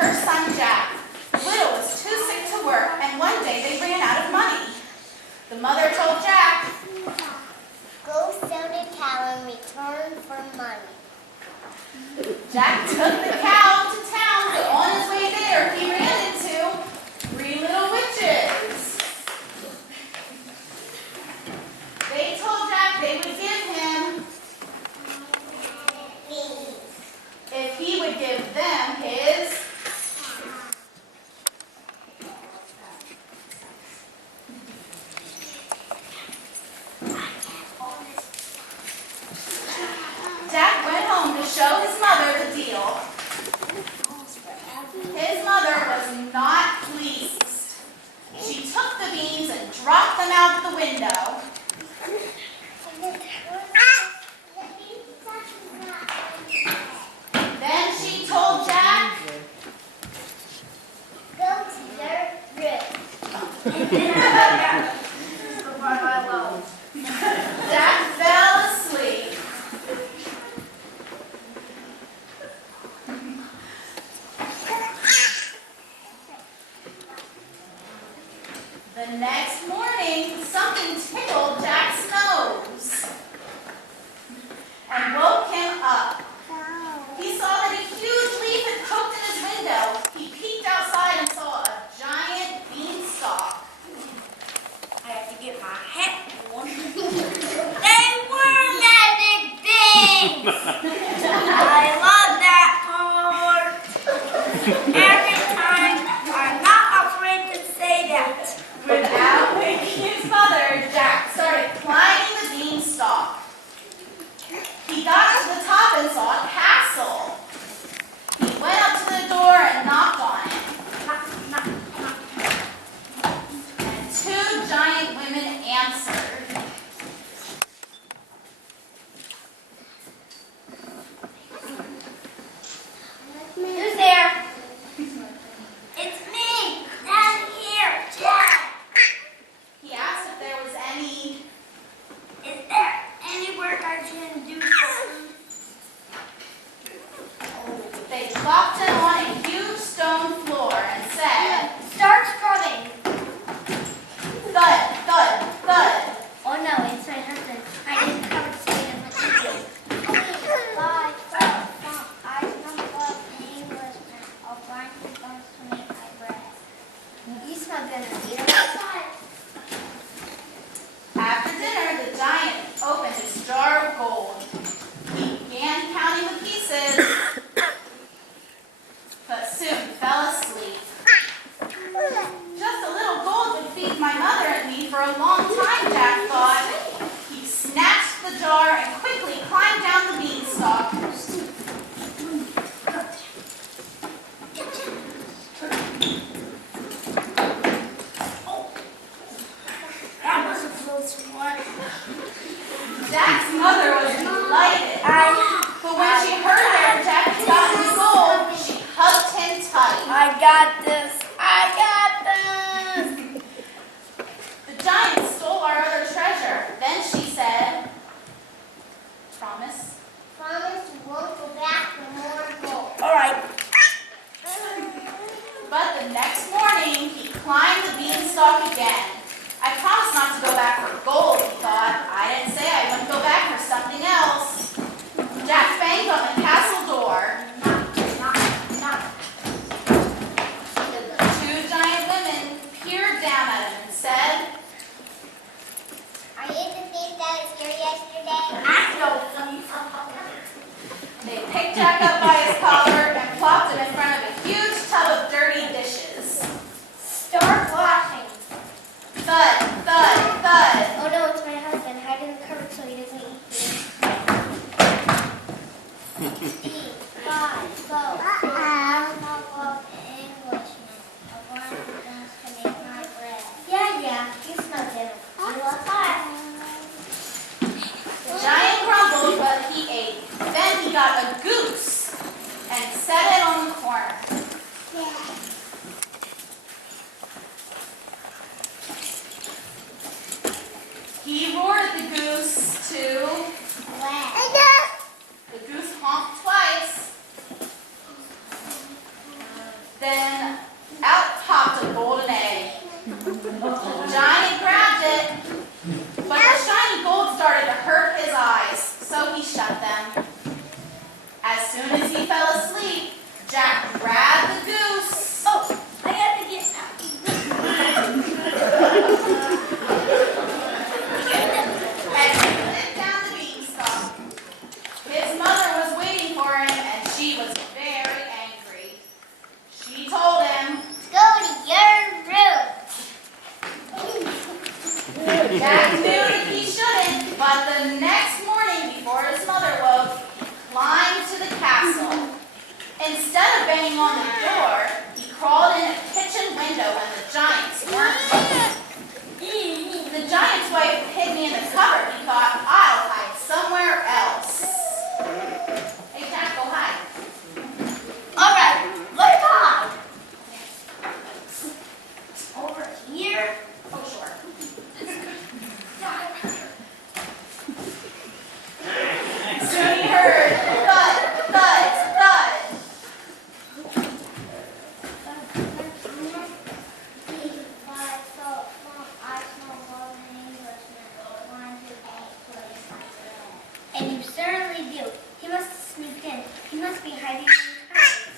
her son Jack. The widow was too sick to work, and one day they ran out of money. The mother told Jack, "Go sell the cow and return for money." Jack took the cow to town, but on his way there, he ran into 3 little witches. They told Jack they would give him if he would give them his Jack went home to show his mother the deal. His mother was not pleased. She took the beans and dropped them out the window. Then she told Jack, "Go to your room." Jack fell asleep. The next morning, something tickled Jack's nose and woke him up. He saw that a huge leaf had poked in his window. He peeked outside and saw a giant beanstalk. I have to get my hat on. They were magic beans! I love that part. Every time, I'm not afraid to say that. Without waking his mother, Jack started climbing the beanstalk. He got to the top and saw a castle. He went up to the door and knocked on it. And 2 giant women answered. Who's there? It's me, down here, Jack. He asked if there was any. Is there any work I can do for you? They plopped him on a huge stone floor and said, Start scrubbing. thud, thud, thud. Oh no, it's my husband. I didn't cover the skin of my teeth. Bye. Stop. I smell English now. I'll find you guys to make my bread. You smell good. Eat outside. After dinner, the giant opened his jar of gold. He began counting the pieces, but soon fell asleep. Just a little gold would feed my mother and me for a long time, Jack thought. He snatched the jar and quickly climbed down the beanstalk. That was a close one. Jack's mother was delighted. But when she heard that Jack had gotten the gold, she hugged him tight. I got this. I got this. The giant stole our other treasure. Then she said, promise? Promise you won't go back for more gold. All right. But the next morning, he climbed the beanstalk again. I promised not to go back for gold, he thought. I didn't say I wouldn't go back for something else. Jack banged on the castle door. Knock, knock, knock. Then out popped a golden egg. The giant grabbed it, but the shiny gold started to hurt his eyes, so he shut them. As soon as he fell asleep, Jack grabbed the goose. Oh, I have to get And he lit down the beanstalk. His mother was waiting for him, and she was very angry. She told him, Go to your room. Jack knew that he shouldn't, but the next morning before his mother woke, he climbed to the castle. Instead of banging on the door, he crawled in a kitchen window when the giants weren't looking. The giant's wife hid me in the cupboard. He thought, I'll hide somewhere else. Hey, Jack, go hide. All right, let's hide. Over here. Oh, sure. Soon he heard thud, thud, thud. And you certainly do. He must have sneaked in. He must be hiding in the house.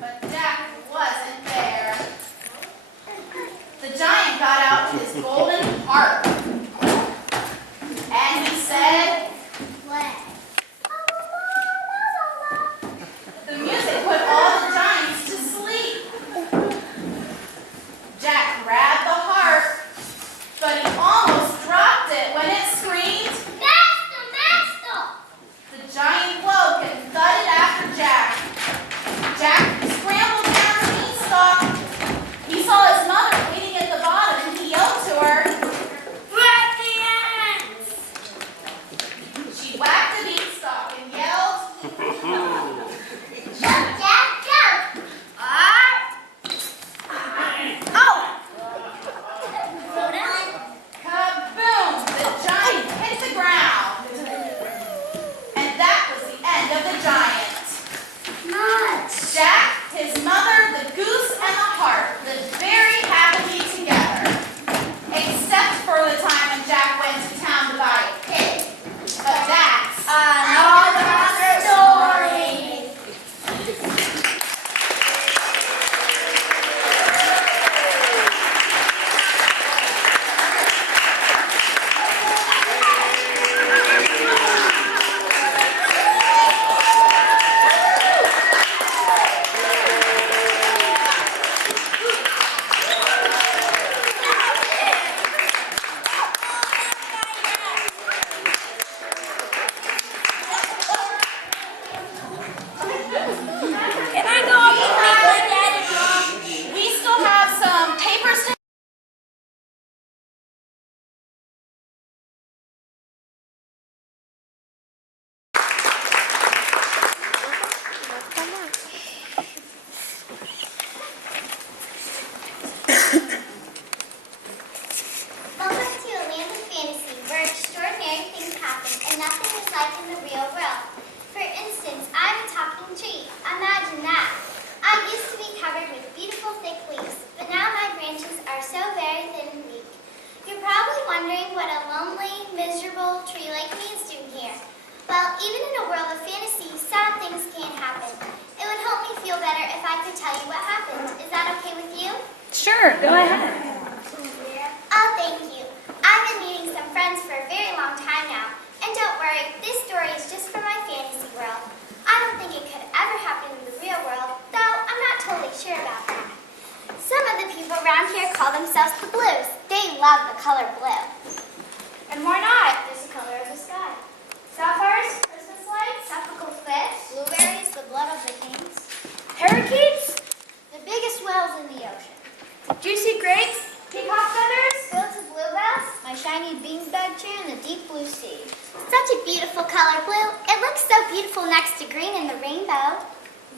But Jack wasn't there. The giant got out his golden harp. And he said, What? the music put all the giants to sleep. Jack grabbed the harp, but he almost dropped it when it screamed. Master! Master! The giant woke and thudded after Jack. Jack scrambled down the beanstalk. He saw his mother waiting at the bottom, and he yelled to her. Grab the ants. She whacked the beanstalk and yelled, Jump, Jack, jump! Oh! kaboom! The giant hit the ground. And that was the end of the giant. Jack, his mother, the goose, and the harp lived very happily together. Except for the time when Jack went to town to buy a pig. But that's Another story. Can I go up and meet my dad and mom? we still have some papers to Welcome to a land of fantasy where extraordinary things happen and nothing is like in the real world. For instance, I'm a talking tree. Imagine that. I used to be covered with beautiful thick leaves, but now my branches are so very thin and weak. You're probably wondering what a lonely, miserable tree like me is doing here. Well, even in a world of fantasy, sad things can happen. It would help me feel better if I could tell you what happened. Is that okay with you? Sure, go ahead. Oh, thank you. I've been meeting some friends for a very long time now. And don't worry, this story is just for my fantasy world. I don't think it could ever happen in the real world, though I'm not totally sure about that. Some of the people around here call themselves the Blues. They love the color blue. And why not? It's the color of the sky. Sapphires, Christmas lights, tropical fish, blueberries, the blood of the kings. Parakeets, the biggest whales in the ocean. Juicy grapes, peacock feathers, fields of bluebells, my shiny beanbag tree in the deep blue sea. Such a beautiful color, blue. It looks so beautiful next to green in the rainbow.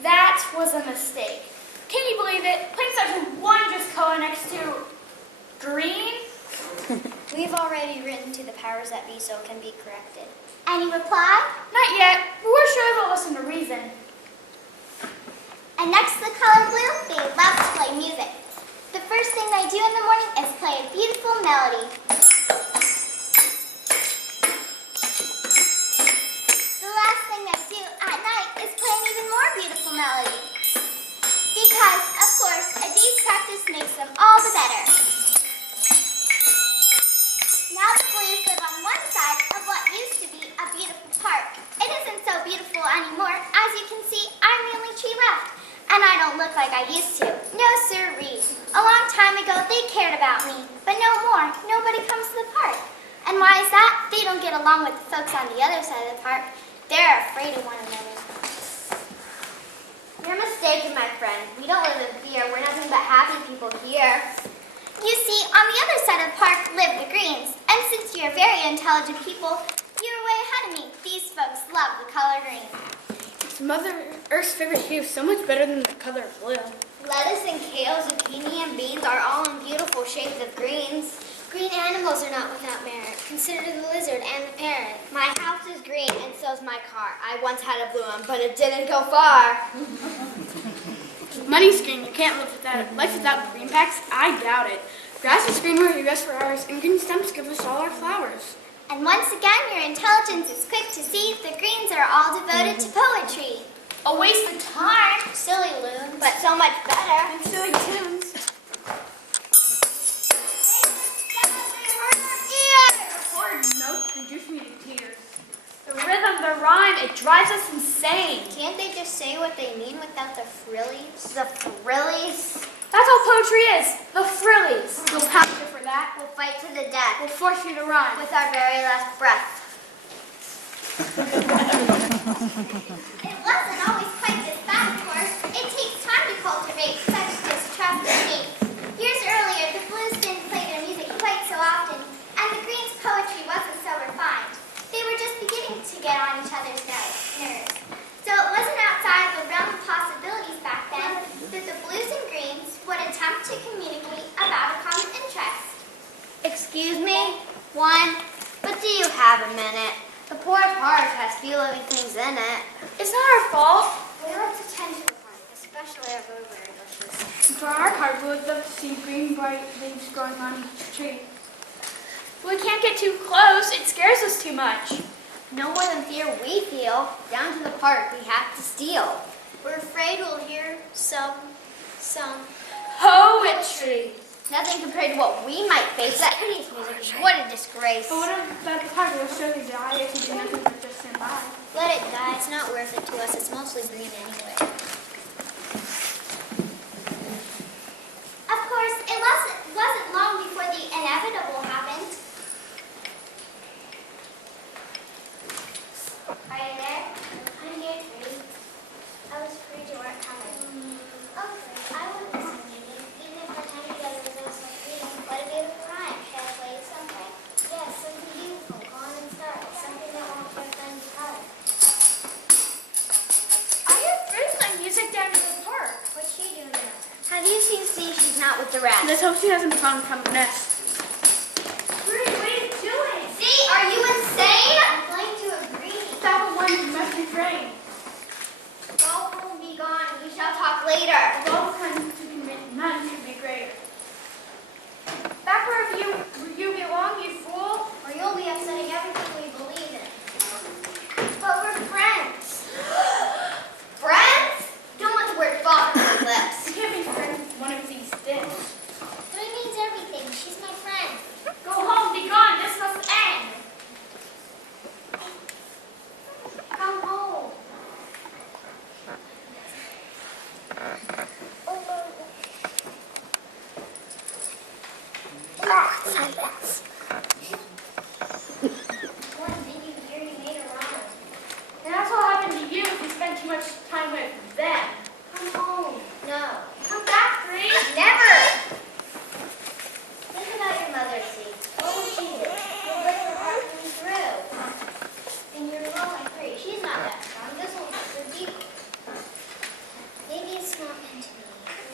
That was a mistake. Can you believe it? Putting such a wondrous color next to green? We've already written to the powers that be so it can be corrected. Any reply? Not yet, but we're sure they'll listen to reason. A And next to the color blue, they love to play music. The first thing they do in the morning is play a beautiful melody. The last thing they do at night is play an even more beautiful melody. Because, of course, a day's practice makes them all the better. Now the Blues live on one side of what used to be a beautiful park. It isn't so beautiful anymore. As you can see, I'm the only tree left. And I don't look like I used to. No sirree. A long time ago, they cared about me. But no more. Nobody comes to the park. And why is that? They don't get along with the folks on the other side of the park. They're afraid of one another. You're mistaken, my friend. We don't live in fear. We're nothing but happy people here. You see, on the other side of the park live the Greens. And since you're very intelligent people, you're way ahead of me. These folks love the color green. It's Mother Earth's favorite hue, so much better than the color blue. Lettuce and kale, zucchini, and beans are all in beautiful shades of greens. Green animals are not without merit. Consider the lizard and the parrot. My house is green, and so's my car. I once had a blue one, but it didn't go far. Money's green, you can't live without it. Life without green packs, I doubt it. Grass is green where you rest for hours, and green stems give us all our flowers. And once again, your intelligence is quick to see the Greens are all devoted to poetry. A waste of time. Silly loon. But so much better. And silly tunes. Horrid notes reduce me to tears. The rhythm, the rhyme, it drives us insane. Can't they just say what they mean without the frillies? The frillies. That's all poetry is, the frillies. We'll pound you for that. We'll fight to the death We'll force you to rhyme. with our very last breath. It wasn't always quite this bad, of course. It takes time to cultivate such distrust in me. Years earlier, the Blues didn't play their music quite so often, and the Greens' poetry wasn't so refined. They were just beginning to get on each other's nerves. So it wasn't outside the realm of possibilities back then that the Blues and Greens would attempt to communicate about a common interest. Excuse me? One? But do you have a minute? The poor park has few living things in it. It's not our fault. We like to tend to the park, especially our blueberry bushes. And for our part, we would love to see green, bright leaves growing on each tree. But we can't get too close. It scares us too much. No more than fear we feel. Down to the park we have to steal. We're afraid we'll hear some Poetry. Nothing compared to what we might face. That hideous music. What a disgrace. But what about the park? We'll surely die if we do nothing but just stand by. Let it die. It's not worth it to us. It's mostly green anyway. Of course, it wasn't long before the inevitable happened. Are you there? I'm here, Tree. I was afraid you weren't coming. Okay, I wouldn't listen to you. Even if our time together was not so freedom. What a beautiful rhyme. Should I play you something? Yes, something beautiful. Go on and start. Something that won't get them to color. I hear Fruit playing music down at the park. What's she doing down there? Have you seen she's not with the rest? Let's hope she hasn't found from the nest. What are you doing? See, are you insane? I'm going to agree. Stop at one, you must refrain. Go home, be gone. We shall talk later. Of all kinds to commit, none should be greater. Back where you belong, you fool. Or you'll be upsetting everything we believe in. But we're friends. Friends? Don't let the word fall from your lips. You can't be friends with one of these things. Three means everything. She's my friend. Go home, be gone, this must end. Come home. One thing you hear, you made a rhyme. And that's what happened to you if you spend too much time with them. Come home. No. Come back, Bree. Never. Think about your mother, see. What would she do? You'll break her heart coming through. And you're lonely free. She's not that strong. This will hurt her deep. Maybe it's not meant to be.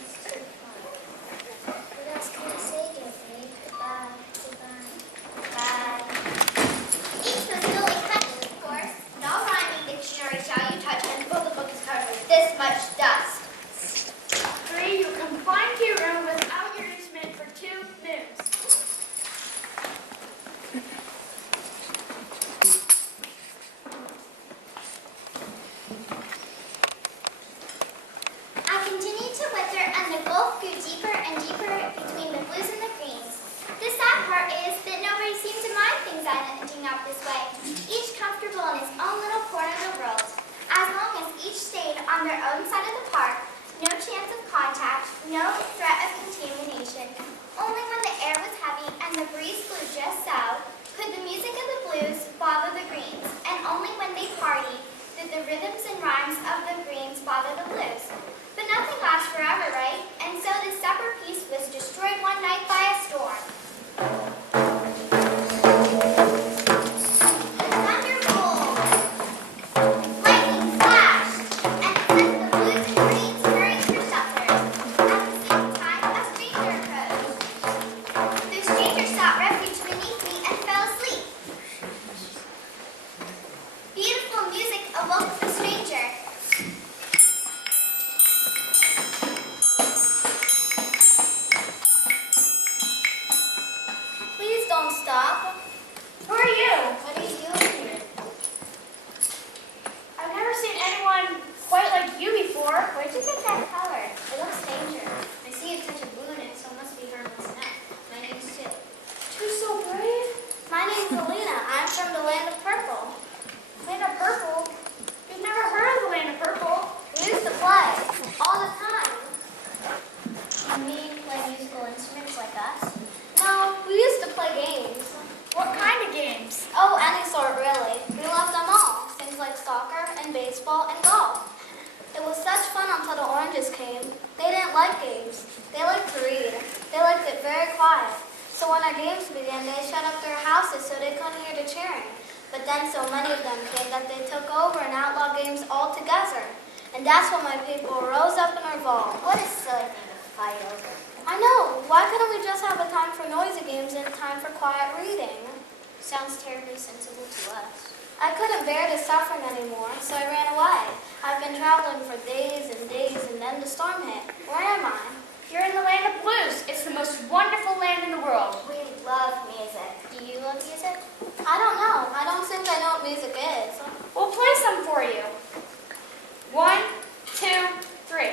It's too far. What else can I say, dear Free? Goodbye. Goodbye. Bye. Each was Billy Cutting, of course. No rhyming dictionary shall you touch until the book is covered with this much dust. and deeper between the blues and the greens. The sad part is that nobody seems to mind things ending up this way, each comfortable in his own little corner of the world. As long as each stayed on their own side of the park, no chance of contact, no threat of contamination. Only when the air was heavy and the breeze blew just so could the music of the blues bother the greens, and only when they partied did the rhythms and rhymes of the greens bother the blues. But nothing lasts forever, right? And so this supper feast was destroyed one night by a storm. Don't stop. Who are you? What are you doing here? I've never seen anyone quite like you before. Where'd you get that color? It looks dangerous. I see a touch of blue in it, so it must be harmless enough. My name's Sue. You're so brave. My name's Alina. I'm from the land of purple. Land of Purple? You've never heard of the Land of Purple? We used to play all the time. You mean play musical instruments like us? No, we used to play games. What kind of games? Oh, any sort, really. We loved them all. Things like soccer and baseball and golf. It was such fun until the oranges came. They didn't like games. They liked to read. They liked it very quiet. So when our games began, they shut up their houses so they couldn't hear the cheering. But then so many of them came that they took over and outlawed games altogether. And that's when my people rose up and revolted. What a silly thing to fight over. I know. Why couldn't we just have a time for noisy games and a time for quiet reading? Sounds terribly sensible to us. I couldn't bear the suffering anymore, so I ran away. I've been traveling for days and days, and then the storm hit. Where am I? You're in the Land of Blues. It's the most wonderful land in the world. We love music. Do you love music? I don't know. I don't think I know what music is. We'll play some for you. 1, 2, 3.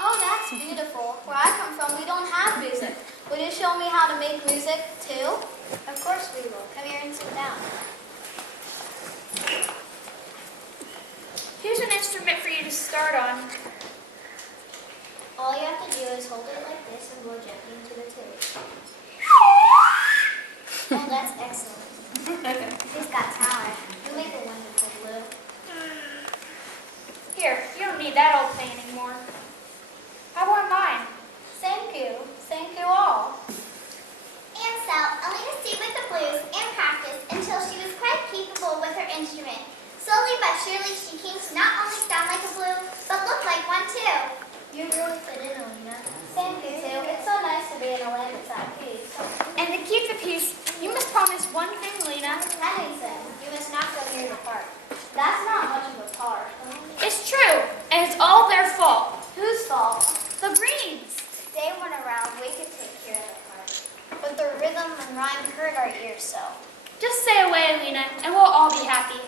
Oh, that's beautiful. Where I come from, we don't have music. Will you show me how to make music, too? Of course we will. Come here and sit down. Here's an instrument for you to start on. All you have to do is hold it like this and blow gently into the tube. Oh, that's excellent. He's got talent. You make a wonderful blue. Here, you don't need that old thing anymore. I want mine. Thank you. Thank you all. And so, Alina stayed with the blues and practiced until she was quite capable with her instrument. Slowly but surely, she came to not only sound like a blue, but look like one too. You really fit in, Alina. Thank you, too. It's so nice to be in a land that's at peace. And to keep the peace, you must promise one thing, Lena. Anything. You must not go near the park. That's not much of a park. It's true, and it's all their fault. Whose fault? The Greens. If they weren't around, we could take care of the park. But the rhythm and rhyme hurt our ears so. Just say away, Lena, and we'll all be happy.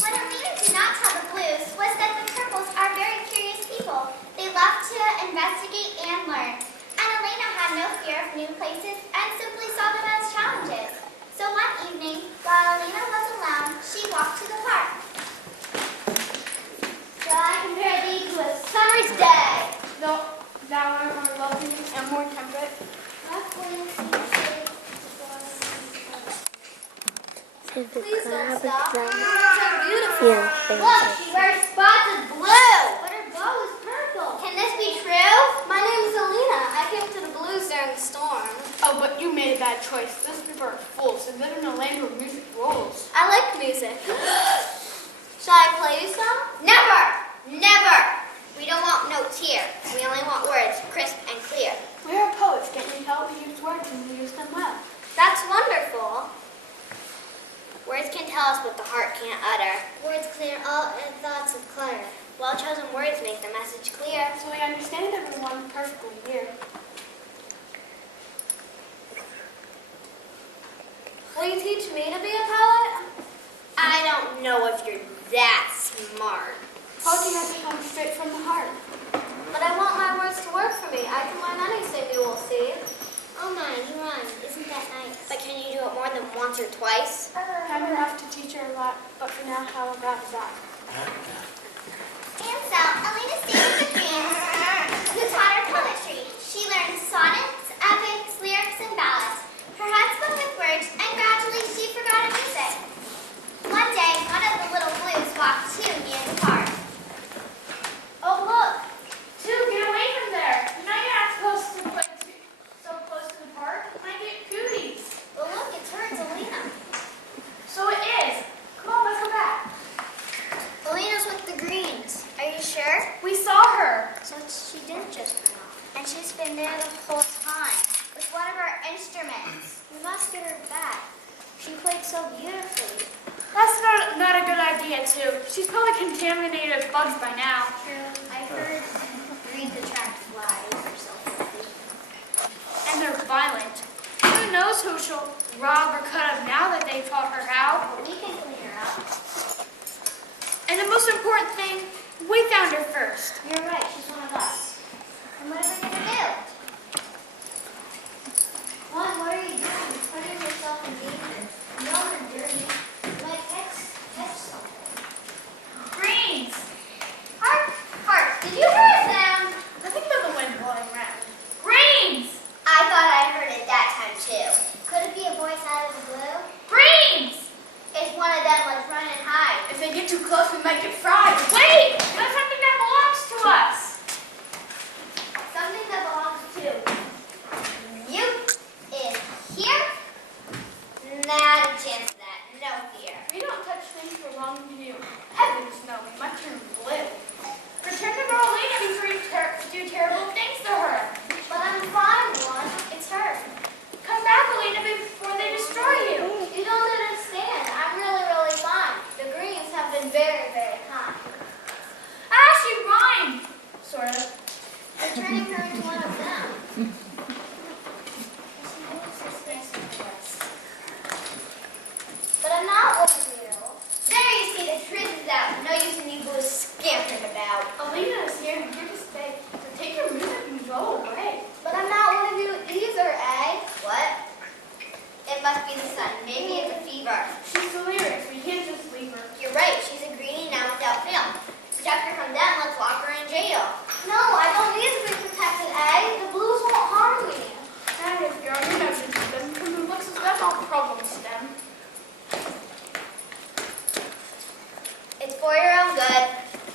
What Alina did not tell the blues was that the purples are very curious people. They love to investigate and learn. And Alina had no fear of new places and simply saw them as challenges. So one evening, while Alina was alone, she walked to the park. Shall I compare thee to a summer's day? Though thou art more lovely and more temperate. Please don't stop. Her words are beautiful. Look, she wears spots of blue, but her bow is purple. Can this be true? My name is Alina. I came to the blues during the storm. Oh, but you made a bad choice. Those people are fools and live in a land where music rules. I like music. Shall I play you some? Never! Never! We don't want notes here. We only want words, crisp and clear. We are poets. Can't you tell we use words and we use them well? That's wonderful. Words can tell us what the heart can't utter. Words clear all thoughts of clutter. Well-chosen words make the message clear. So we understand everyone perfectly here. Will you teach me to be a poet? I don't know if you're that smart. Told you had to come straight from the heart. But I want my words to work for me. I can learn anything you will see. Oh my, you run. Isn't that nice? But can you do it more than once or twice? I'm enough to teach her a lot, but for now, how about that? And so, Alina stayed with the Greens, who taught her poetry. She learned sonnets, epics, lyrics, and ballads. Her heart spoke with words, and gradually she forgot her music. One day, one of the little blues walked to me in the park. Oh, look! Two, get away from there! You know you're not supposed to play so close to the park. You might get cooties. But look, it's her, it's Alina. So it is. Come on, let's go back. Alina's with the Greens. Are you sure? We saw her. So she didn't just run off. And she's been there the whole time, with one of our instruments. We must get her back. She played so beautifully. That's not a good idea, too. She's probably contaminated with bugs by now. True. I heard Greens attract flies or something. And they're violent. Who knows who she'll rob or cut up now that they've taught her how? But we can clean her up. And the most important thing, we found her first. You're right, she's one of us. And what are we going to do? Juan, what are you doing? You're putting yourself in danger. No, you're dirty. You might catch something. Greens! Hark! Hark! Did you hear a sound? I think there's a wind blowing around. Greens! I thought I heard it that time too. Could it be a voice out of the blue? Greens! It's one of them. Let's run and hide. If they get too close, we might get fried. Wait! That's something that belongs to us. Something that belongs to you is here. Not a chance of that. No fear. We don't touch things for long to do. Heavens no, we might turn blue. Pretend to girl Lena before you do terrible things to her. But I'm fine, Juan. It's her. Come back, Elena, before they destroy you. You don't understand. I'm really, really fine. The Greens have been very, very kind. Ah, she rhymed. Sort of. I'm turning her into one of them. But I'm not one of you. There you see, the truth is out. No use in you boys scampering about. Elena is here and here to stay. So take your music and go away. But I'm not one of you either, eh? What? It must be the sun. Maybe it's a fever. She's delirious. We can't just leave her. You're right. She's a greenie now without film. Protect her from them. Let's lock her in jail. No, I don't need to be protected, eh? The blues won't harm me. That is, girl, you know this is them. From the looks of that's all the problems stem. It's for your own good.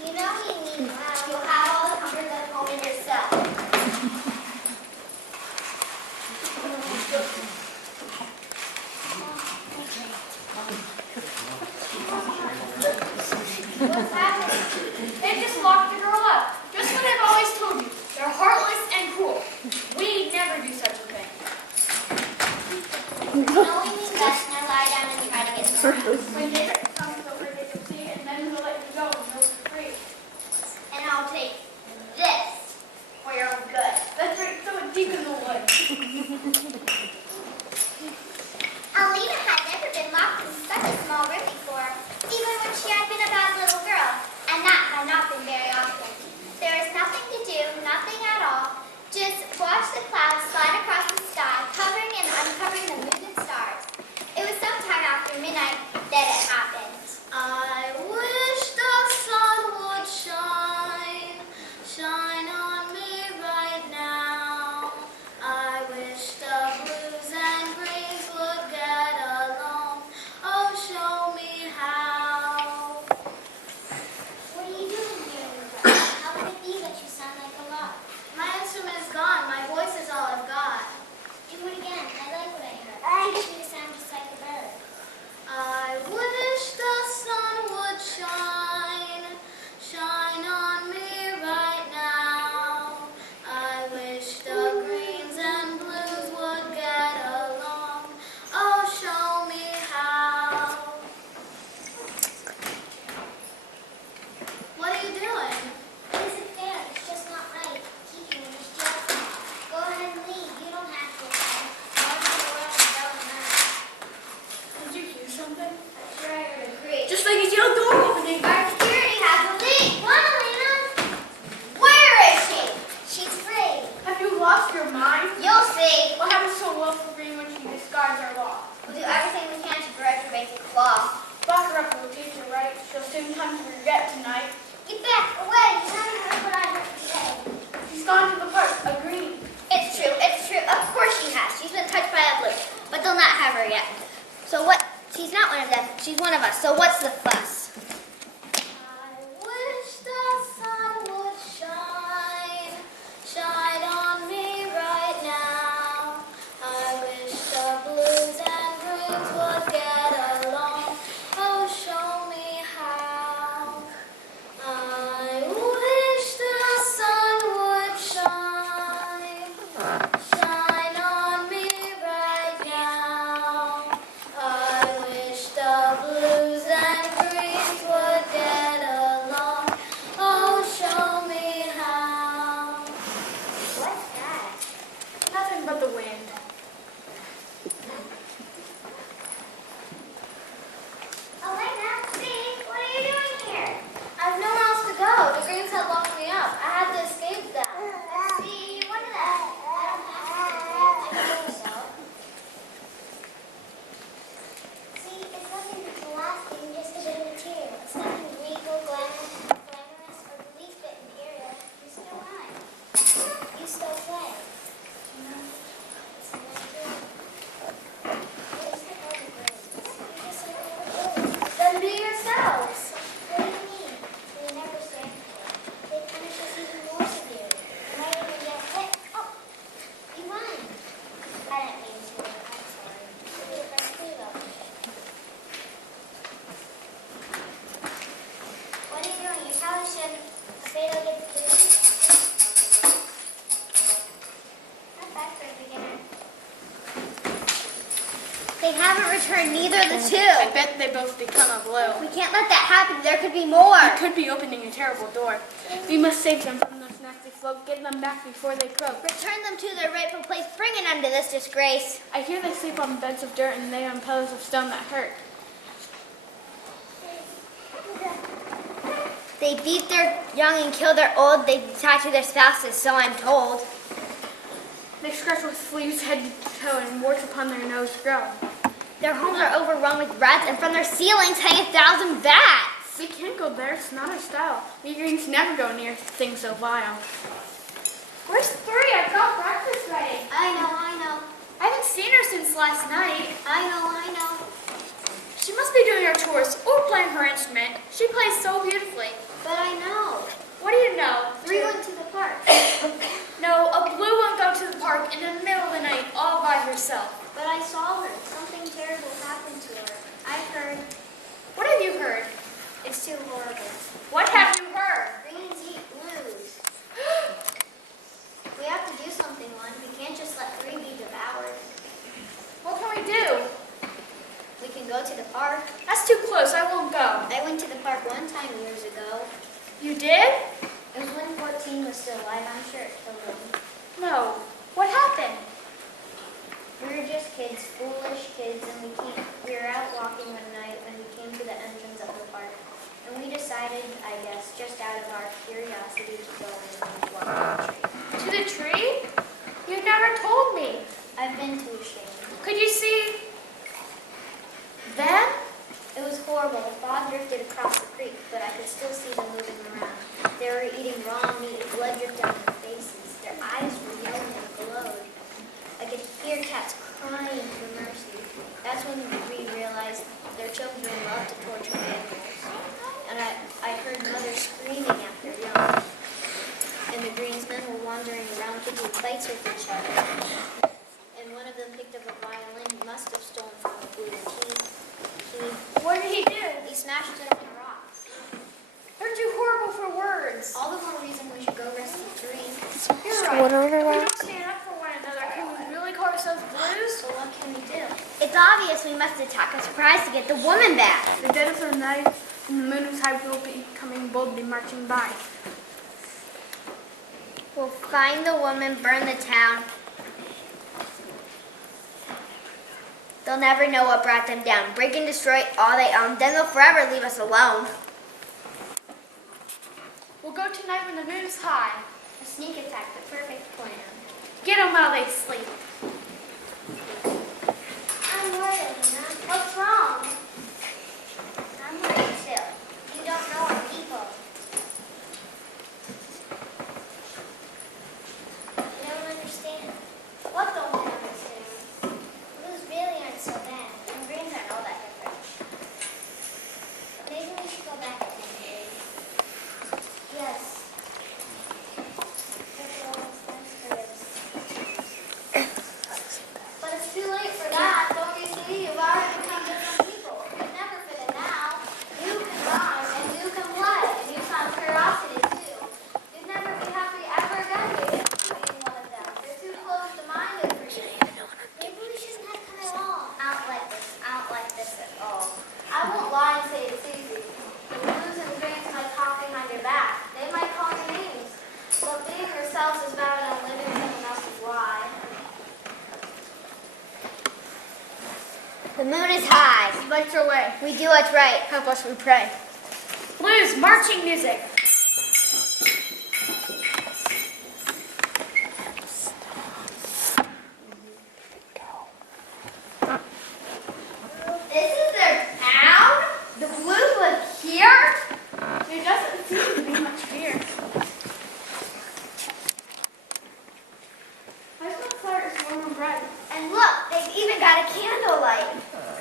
You know he means well. You'll have all the comfort at home in yourself. What's happening? They just locked the girl up. Just what I've always told you. They're heartless and cruel. We'd never do such a thing. Knowing me best, now lie down and try to get through. When they come over, they can see it, and then we'll let you go and you'll be free. And I'll take this for your own good. Let's throw it deep in the woods. Alina had never been locked in such a small room before, even when she had been a bad little girl, and that had not been very often. There was nothing to do, nothing at all. Just watch the clouds slide across the sky, covering and uncovering the moon and stars. It was sometime after midnight that it happened. I wish the sun would shine, shine on me right now. I wish the blues and greens would get along. Oh, show me how. What are you doing here, Lisa? How can it be that you sound like a lark? My instrument is gone. My voice is all I've got. Do it again. I like what I heard. Teach me to sound just like a bird. I wish the sun would shine, shine on me right now. I wish the greens and blues would get along. Oh, show me how. What are you doing? It isn't fair. It's just not right. Keep you in this jail cell. Go ahead and leave. You don't have to stay. I'll go to the world and go and learn. Did you hear something? I'm sure I heard a creak. Just like a yellow door opening. Our security soon come to regret tonight. Get back away. You haven't heard what I have to say. She's gone to the park, agreed. It's true. It's true. Of course she has. She's been touched by a blue, but they'll not have her yet. So what? She's not one of them. She's one of us. So what's the fuss? I wish the sun would shine, shine on me right now. I wish the blues and greens would get along. Oh, show me how. I wish the sun would shine, shine on me right now. I wish the blues and greens would get along. Oh, show me how. What's that? Nothing but the wind. Elena, see, what are you doing here? I have nowhere else to go. The greens had locked me up. I had to escape them. See, what is that? I don't have to escape. I think so. See, it's nothing lasting, just a bit of material. It's nothing regal, glamorous, or the least bit imperial. You still rhyme. You still play. It's material. Where's the other greens? You just like Then be yourselves. what do you mean? They never stand for it. They punish us even more severely. We might even get hit. Oh, you run. I didn't mean to. I'm sorry. Look at our Pluto. What are you doing? You probably shouldn't. Afraid I'll get the Pluto? Not bad for a beginner. They haven't returned, neither of the two. I bet they both become a blue. We can't let that happen. There could be more. It could be opening a terrible door. We must save them from this nasty folk, get them back before they croak. Return them to their rightful place. Bring an end to this disgrace. I hear they sleep on beds of dirt and lay on pillows of stone that hurt. They beat their young and kill their old. They tattoo their spouses, so I'm told. They scratch with fleas head to toe and warts upon their nose grow. Their homes are overrun with rats, and from their ceilings hang 1,000 bats. We can't go there, it's not our style. We greens never go near things so vile. Where's 3? I've got breakfast ready. I know. I haven't seen her since last night. I know. She must be doing her chores or playing her instrument. She plays so beautifully. But I know. What do you know? 3 went to the park. No, a blue won't go to the park in the middle of the night all by herself. But I saw her. Something terrible happened to her. I heard. What have you heard? It's too horrible. What have you heard? Greens eat blues. We have to do something, Lon. We can't just let 3 be devoured. What can we do? We can go to the park. That's too close, I won't go. I went to the park one time years ago. You did? It was when 14 was still alive. I'm sure it killed him. No. What happened? We were just kids, foolish kids, and we were out walking one night when we came to the entrance of the park. And we decided, I guess, just out of our curiosity to go in and walk to the tree. To the tree? You've never told me. I've been too ashamed. Could you see them? It was horrible. The fog drifted across the creek, but I could still see them moving around. They were eating raw meat, blood dripped down their faces. Their eyes were yellow and glowed. I could hear cats crying for mercy. That's when we realized their children loved to torture animals. And I heard mothers screaming at their young. And the greensmen were wandering around picking fights with each other. And one of them picked up a violin he must have stolen from the blue. What did he do? He smashed it on the rocks. They're too horrible for words. All the more reason we should go rescue 3. You're right. We don't stand up for one another. Can we really call ourselves blues? So what can we do? It's obvious we must attack a surprise to get the woman back. The dead of the night and the moon is high will be coming boldly marching by. We'll find the woman, burn the town. They'll never know what brought them down. Break and destroy all they own. Then they'll forever leave us alone. We'll go tonight when the moon is high. A sneak attack, the perfect plan. Get them while they sleep. I'm worried, Lena. What's wrong? I'm worried too. You don't back to the days. Yes. But it's too late for that. Don't you see? You've already become different people. You'd never fit in now. You can rhyme and you can play and you sound curiosity too. You'd never be happy ever again being one of them. They're too closed-minded for you. Maybe we shouldn't have come at all. I don't like this. I don't like this at all. I won't lie and say it's easy. The blues and grins might talk behind your back. They might call you names. But being yourselves is better than living someone else's lie. The moon is high. Lights are away. We do what's right. Help us, we pray. Blues, marching music. This is their town? The blues live here? There doesn't seem to be much fear. I smell fire is warm and bright. And look, they've even got a candlelight.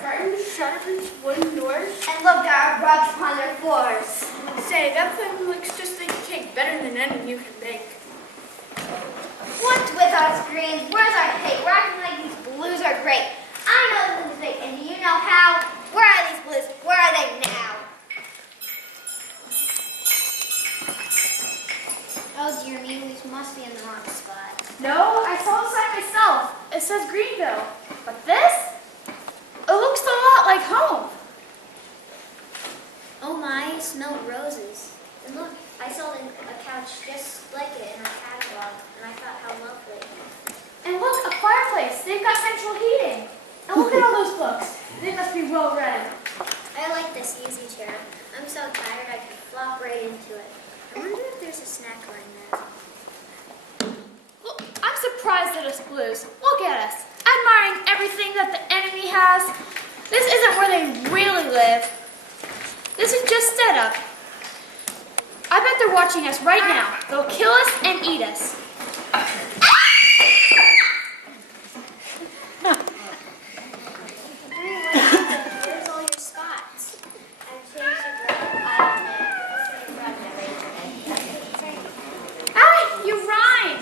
Curtains, shutters, wooden doors. And look, there are rugs upon their floors. Say, that thing looks just like a cake, better than any you can bake. What's with us greens? Where's our hate? We're acting like these blues are great. I know this is fake, and do you know how? Where are these blues? Where are they now? Oh dear me, we must be in the wrong spot. No, I saw the sign myself. It says Greenville. But this? It looks a lot like home. Oh my, I smell roses. And look, I saw a couch just like it in our catalog, and I thought how lovely. And look, a fireplace. They've got central heating. And look at all those books. They must be well read. I like this easy chair. I'm so tired I could flop right into it. I wonder if there's a snack line there. Look, I'm surprised at us blues. Look at us, admiring everything that the enemy has. This isn't where they really live. This is just set up. I bet they're watching us right now. They'll kill us and eat us. Where's all your spots? I've changed the girl. I Ah, you rhyme.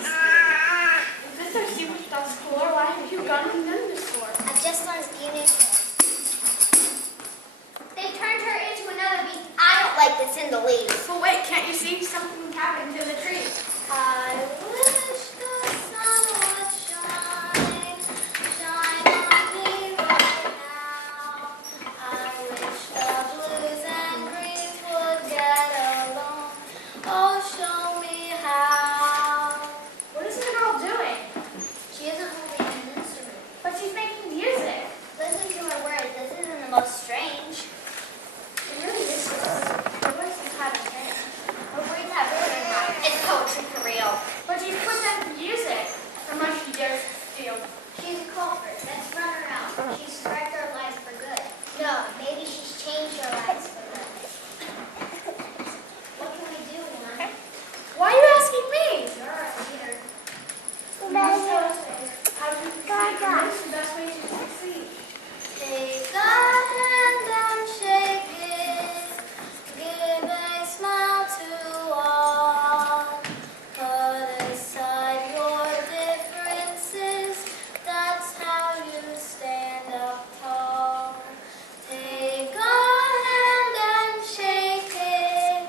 Is this our secret stuff score? Why have you gone and done this for? I've just learned uniform. They turned her into another beast. I don't like this in the least. But wait, can't you see something happening to the trees? I wish the sun would shine, shine on me right now. I wish the blues and greens would get along. Oh, show me how. What is the girl doing? She isn't holding an instrument. But she's making music. Listen to her words. This isn't the most strange. It really is. Her voice is kind of strange. Her words have really not. It's poetry for real. But she's put them to music. How much she dares to steal. She's a culprit. Let's run her out. She's wrecked our lives for good. No, maybe she's changed our lives for good. What can we do, Lon? Why are you asking me? You're our leader. How do you think is the best way to succeed? Take a hand and shake it. Give a smile to all. Put aside your differences. That's how you stand up tall. Take a hand and shake it.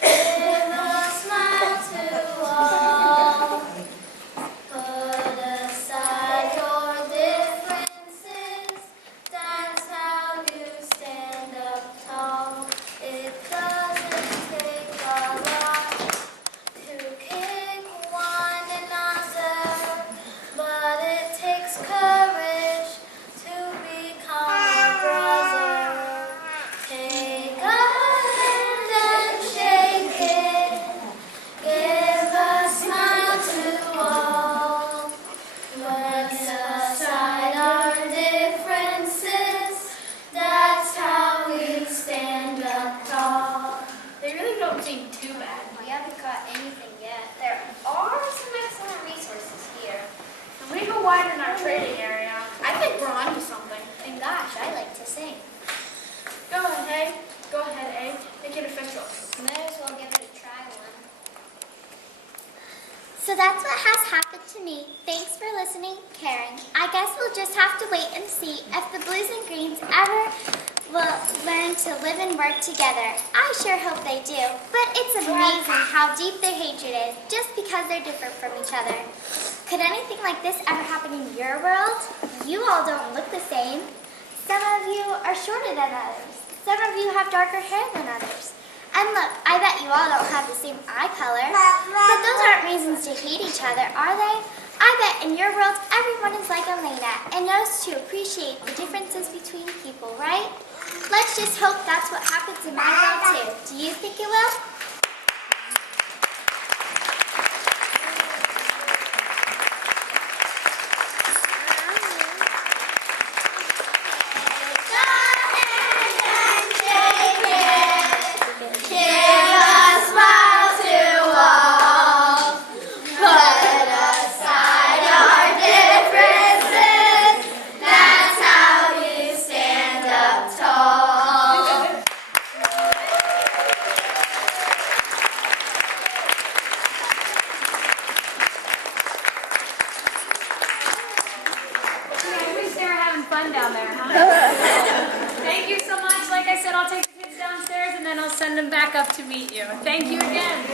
Give a smile to all. Put aside your differences. That's how you stand up tall. It doesn't take a lot to kick one another, but it takes courage to become a brother. Take a hand and shake it. Give a smile to all. Put aside our differences. That's how we stand up tall. They really don't seem too bad. We haven't got anything yet. There are some excellent resources here. And we go wide in our trading area. I think we're onto something. And gosh, I like to sing. Go ahead, A. Go ahead, A. Make it that's what has happened to me. Thanks for listening, Karen. I guess we'll just have to wait and see if the blues and greens ever will learn to live and work together. I sure hope they do. But it's amazing how deep their hatred is just because they're different from each other. Could anything like this ever happen in your world? You all don't look the same. Some of you are shorter than others. Some of you have darker hair than others. And look, I bet you all don't have the same eye color. But those aren't reasons to hate each other, are they? I bet in your world everyone is like Elena and knows to appreciate the differences between people, right? Let's just hope that's what happens in my world too. Do you think it will? Fun down there, huh? Thank you so much. Like I said, I'll take the kids downstairs and then I'll send them back up to meet you. Thank you again.